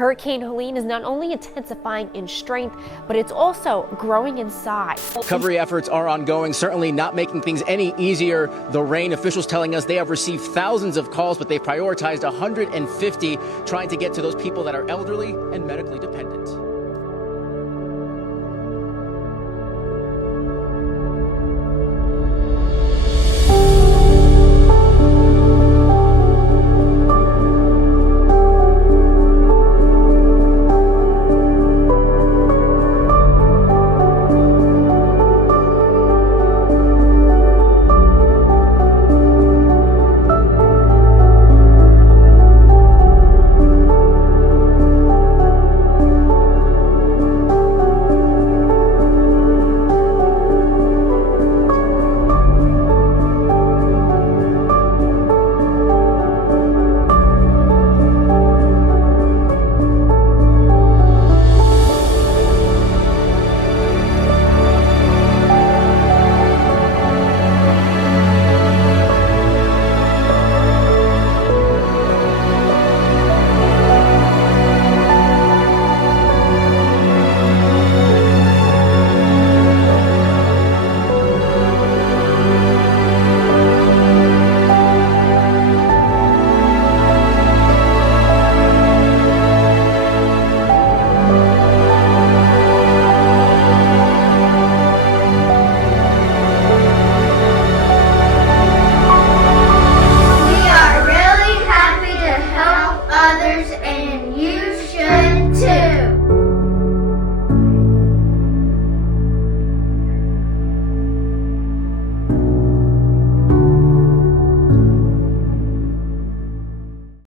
Hurricane Helene is not only intensifying in strength, but it's also growing in size. Recovery efforts are ongoing, certainly not making things any easier. The rain, officials telling us they have received thousands of calls, but they've prioritized 150, trying to get to those people that are elderly and medically dependent.